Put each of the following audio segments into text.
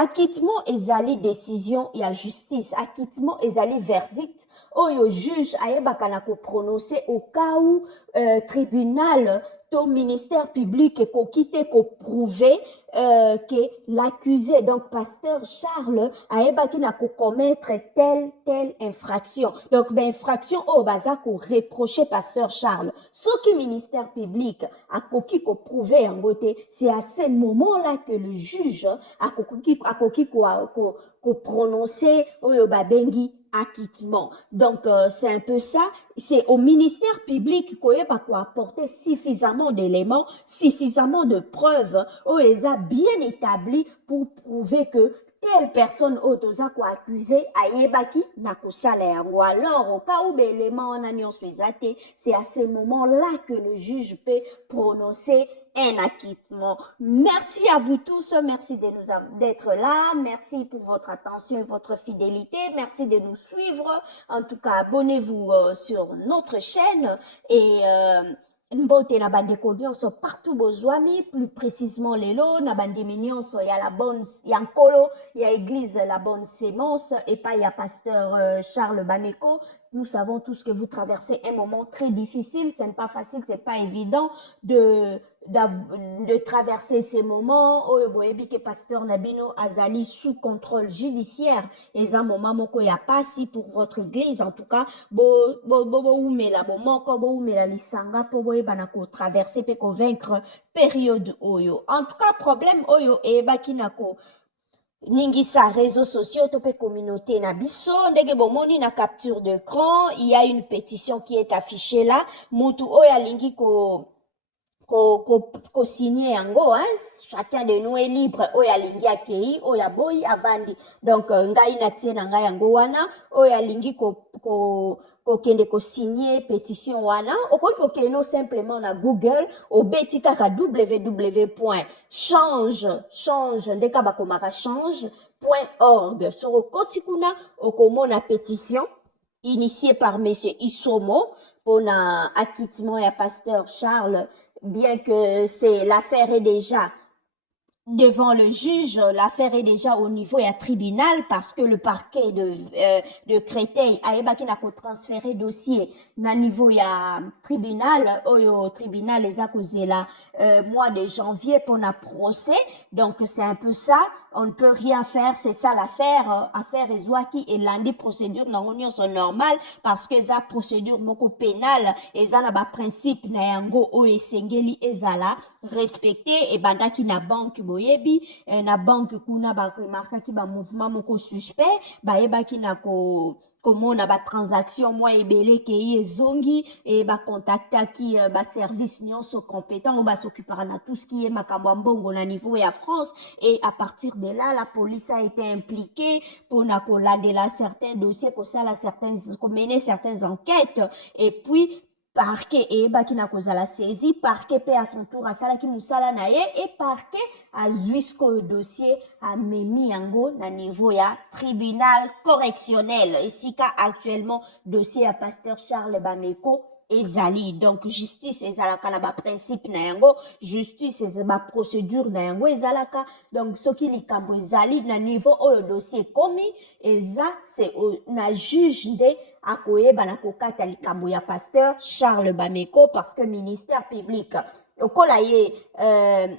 acquittement ezali décision ya justice, acquittement ezali verdict oyo juge ayebaka na ko prononcer au cas où tribunal to ministère public ekoki te ko prouver que l'accusé, donc pasteur Charles, ayebaki na ko commettre telle infraction. Donc ben infraction oyo baza ko reprocher pasteur Charles. Soki ministère public akoki ko prouver yango te, c'est à ce moment-là que le juge akoki ko prononcer oyo babengi acquittement. Donc, c'est un peu ça. C'est au ministère public qu'on va apporter suffisamment d'éléments, suffisamment de preuves, où ils ont bien établi pour prouver que telle personne otoza ko accusé ayebaki na kosala yango. Alors, au cas où l'élément en anion suizate, c'est à ce moment-là que le juge peut prononcer un acquittement. Merci à vous tous, merci d'être là, merci pour votre attention et votre fidélité, merci de nous suivre. En tout cas, abonnez-vous sur notre chaîne et Mbote na bandeko nyonso partout bozwami, plus précisément lelo na bandimi nyonso ya la bonne ya nkolo ya église la bonne sémence et pas ya pasteur Charles Bameko. Nous savons tous que vous traversez un moment très difficile, ce n'est pas facile, c'est pas évident de traverser ces moments. Oyo boyebi ke pasteur Nabino azali sous contrôle judiciaire. Et un moment moko ya pasi pour votre église. En tout cas, bo oumela, bo moko, bo oumela lisanga po boyeba na ko traverser pe ko vaincre période oyo. En tout cas, problème oyo ebaki na ko ningisa réseaux sociaux tope communauté na biso ndenge bomoni na capture d'écran, il y a une pétition qui est affichée là. Mutu oyo alingi ko signer yango, hein, chacun de nous est libre oyo alingi akei oyo aboyi avandi. Donc ngai na tie na ngai yango wana oyo alingi ko kende ko signer pétition wana okoki kokeno simplement na Google obeti kaka www.change ndeka bakomaka change.org sur koti kuna okomona pétition initiée par monsieur Isomo pour na acquittement ya pasteur Charles, bien que l'affaire est déjà devant le juge, l'affaire est déjà au niveau et à tribunal parce que le parquet de Créteil a ebaki na ko transférer dossier na niveau ya tribunal oyo tribunal les a causé là mois de janvier pour na procès. Donc c'est un peu ça, on ne peut rien faire, c'est ça l'affaire affaire ezwaki et lundi procédure na union sont normales parce que za procédure moko pénale eza na ba principe na yango oyo esengeli ezala respecté et bandaki na banque boyebi na banque kuna ba remarquaki ba mouvement moko suspect ba yebaki na komona ba transaction moi ebele kei ezongi et ba contactaki ba service nyonso compétent ou ba s'occupera na tout ce qui est makambo mbongo na niveau ya France et à partir de là la police a été impliquée pour na kolandela certains dossiers ko mener certaines enquêtes et puis parquet et baki na kozala saisi parquet pe à son tour asala ki musala na ye et parquet a zuisko dossier a memi yango na niveau ya tribunal correctionnel esika actuellement dossier à pasteur Charles Bameko ezali. Donc justice ezalaka na ba principe na yango, justice ezaba procédure na yango ezalaka. Donc soki likambo ezali na niveau oyo dossier komi eza c'est na juge nde akoyeba na kokata likambo ya pasteur Charles Bameko parce que ministère public okola ye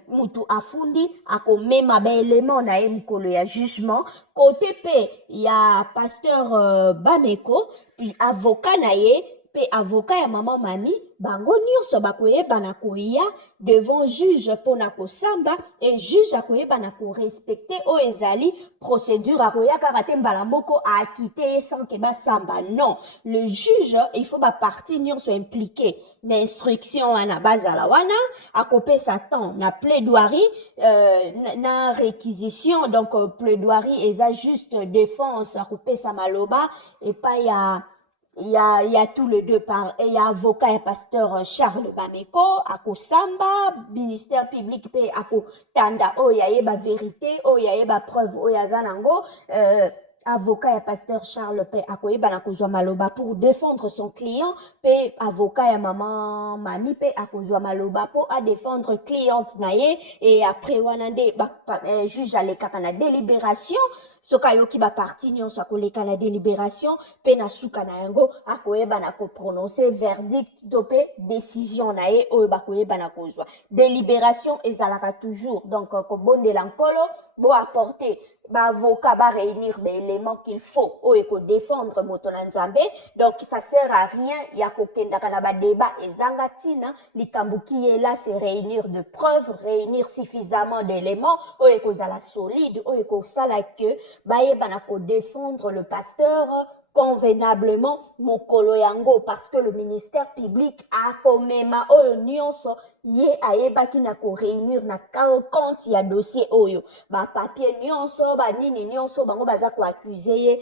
mutu afundi akomema ba élément na ye mukolo ya jugement côté pe ya pasteur Bameko puis avocat na ye pe avocat ya maman mami bango nyonso bakoyeba na koya devant juge pona kosamba et juge akoyeba na ko respecter o ezali procédure akoya kaka te mbala moko a acquitté sans que basamba. Non, le juge il faut ba partie nyonso impliqué na instruction wana bazala wana akopesa temps na plaidoirie na réquisition. Donc plaidoirie eza juste défense akopesa maloba et pas il y a tous les deux par et il y a avocat et pasteur Charles Bameko ako samba ministère public pe ako tanda o ya yeba vérité o ya yeba preuve o ya zanango avocat ya pasteur Charles pe akoyeba na kozwa maloba pour défendre son client pe avocat ya maman mami pe akozwa maloba po a défendre cliente na ye et après wana nde juge alekaka na délibération soki ayoki baparti nyonso akoleka na délibération pe na suka na yango akoyeba na koprononce verdict to pe décision na ye oyo bakoyeba na kozwa délibération ezalaka toujours donc kobondela nkolo bo apporter avocat va réunir des éléments qu'il faut ou défendre moto na nzambe donc ça sert à rien ya kokendaka na ba débat ezanga tina likambo ki est là c'est réunir de preuves réunir suffisamment d'éléments ou kozala solide ou kozala que bayeba na ko défendre le pasteur convenablement mokolo yango parce que le ministère public a komema oyo nyonso ye ayebaki na ko réunir na compte ya dossier oyo ba papier nyonso ba nini nyonso bango baza ko accuser ye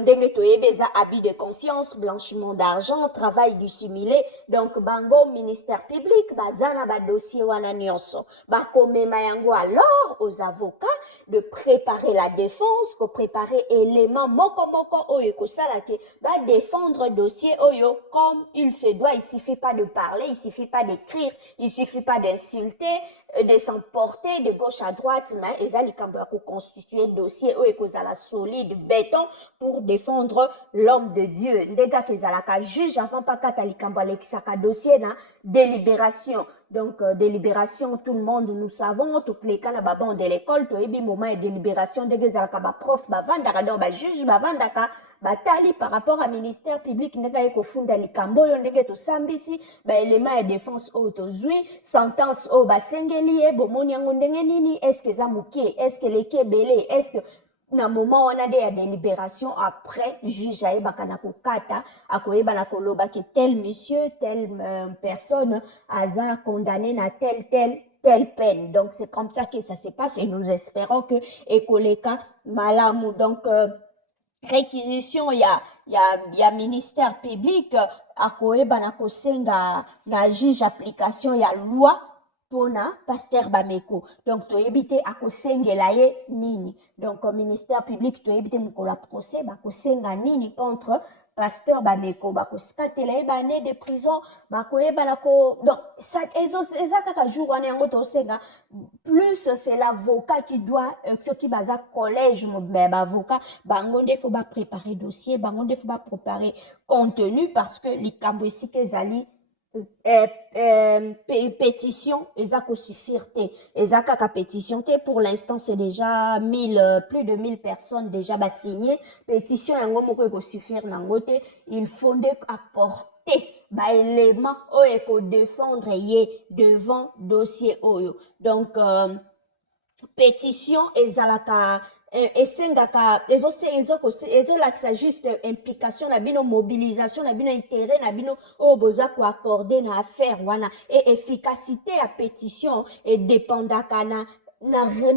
ndenge toyebe eza abus de confiance blanchiment d'argent travail dissimulé donc bango ministère public baza na ba dossier wana nyonso ba komema yango alors aux avocats de préparer la défense ko préparer élément moko oyo ko va défendre dossier oyo comme il se doit. Il suffit pas de parler, il suffit pas d'écrire, il suffit pas d'insulter, de s'emporter de gauche à droite, mais ezali kamba ko constituer dossier oyo kozala solide béton pour défendre l'homme de Dieu. Ndeka kezala ka juge avant pas kata likamba lekisaka dossier na délibération. Donc, délibération, tout le monde, nous savons, tout les cas, là-bas, de l'école, tout le moment de délibération, de gezalaka, prof, vandaka, donc, juge, vandaka, tali par rapport à ministère public, nega yeko funda likambo, ndenge to sambisi, élément de défense, to zui, sentence, sengeli, bomoni, ndenge nini, est-ce que zamuki, est-ce que les kebele, est-ce que, na moment on a des délibération après juge ayebaka na kokata akoyeba na koloba ki tel monsieur telle personne aza condamné na telle peine donc c'est comme ça que ça se passe et nous espérons que ekoleka malamu donc réquisition ya ministère public akoyeba na kosenga na juge application ya loi pona pasteur Bameko donc to éviter à kosengela ye nini donc au ministère public to éviter mukola procès ba kosenga nini contre pasteur Bameko ba koskatela ba année de prison ba koyeba na ko donc ça ezaka jour wana yango to senga plus c'est l'avocat qui doit ce qui baza collège mais avocat bango nde faut ba préparer dossier bango nde faut ba préparer contenu parce que likambo ici que zali pétition ezako suffire te ezaka pétition te pour l'instant c'est déjà plus de 1000 personnes déjà ba signé pétition yango moko eko suffire nango te il faut apporter ba élément oyo eko défendre ye devant dossier oyo donc pétition ezalaka esengaka ezolakisa juste implication na bino mobilisation na bino intérêt na bino oyo boza ko accorder na affaire wana et efficacité ya pétition edépendaka na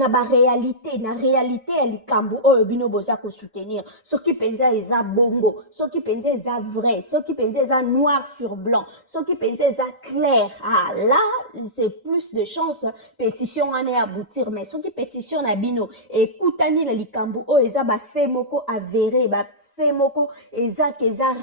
ba réalité ya likambo oyo bino boza ko soutenir soki penza eza bongo soki penza eza vrai soki penza eza noir sur blanc soki penza eza clair là c'est plus de chance pétition wana aboutir mais soki pétition na bino ekutani na likambo oyo eza ba fait moko avéré ba fait moko eza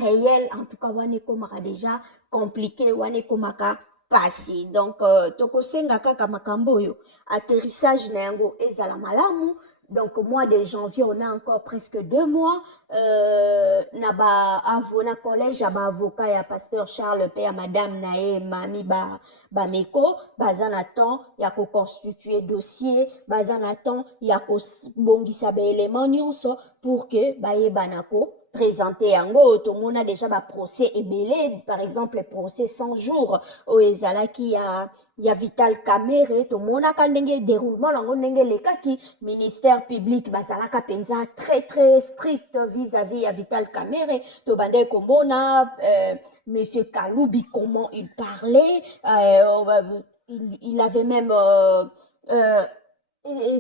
réel en tout cas wana ekomaka déjà compliqué wana ekomaka passé donc tokosenga kaka makambo oyo atterrissage na yango ezala malamu donc mois de janvier on a encore presque 2 mois na na collège ya avocat ya pasteur Charles pe ya madame nae mami Bameko baza na temps ya ko constituer dossier baza na temps ya ko bongisa ba élément nyonso pour que bayeba nako présenter yango tout le monde a déjà ba procès ebelé par exemple le procès 100 jours au ezalaki ya Vital Kamerhe tout le monde a kandenge déroulement lango ndenge leka ki ministère public bazalaka penza très très strict vis-à-vis ya Vital Kamerhe to bande komona monsieur Kaloubi comment il parlait il avait même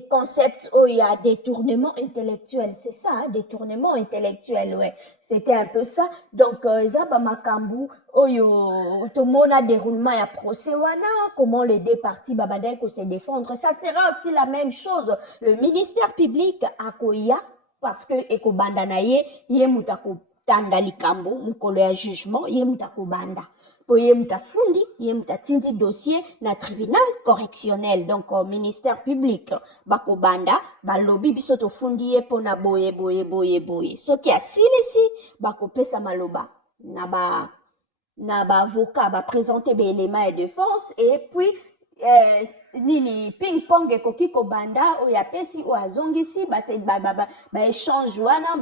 concept où il y a détournement intellectuel, c'est ça, hein, détournement intellectuel, ouais, c'était un peu ça. Donc, Zaba Makambu, tout le monde a déroulement à procès, wana, comment les deux parties babadeko se défendre, ça sera aussi la même chose. Le ministère public à Koya, parce que ekobanda na ye muta kotanda likambo mukolo ya jugement ye muta kobanda po ye muta fundi ye muta tindi dossier na tribunal correctionnel donc au ministère public bakobanda balobi biso tofundi ye pona boye soki asilisi bakopesa maloba na ba avocat ba présenter ba éléments de défense et puis nini ping pong ekoki kobanda oyo apesi oyo azongisi ba échange wana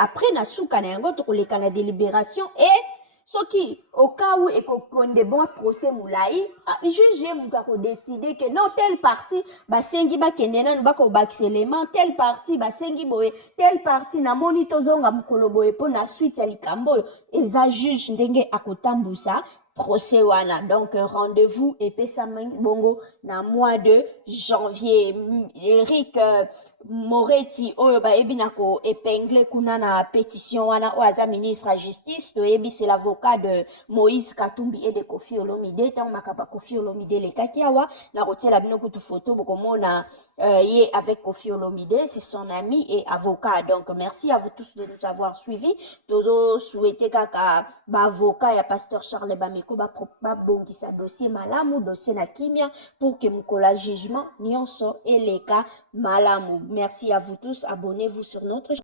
après na suka na yango tokoleka na délibération et soki au cas où ekokonde bon procès mulai juge ye mutu akodécide que non telle partie basengi bakende nanu bakobakisa élément telle partie basengi boye telle partie namoni tozonga mokolo boye mpo na suite ya likambo oyo eza juge ndenge akotambusa procès wana donc rendez-vous epesami bongo na mois de janvier. Eric Moretti oyo bayebi na ko épinglé kuna na pétition wana oyo aza ministre ya justice toyebi c'est l'avocat de Moïse Katumbi et de Kofi Olomide ntango makaba Kofi Olomide lekaki awa na kotiela bino kutu photo bokomona ye avec Kofi Olomide c'est son ami et avocat donc merci à vous tous de nous avoir suivis tozo souhaiter kaka ba avocat ya pasteur Charles Bameko babongisa dossier malamu dossier na kimia pour que mukola jugement nyonso eleka malamu. Merci à vous tous, abonnez-vous sur notre chaîne.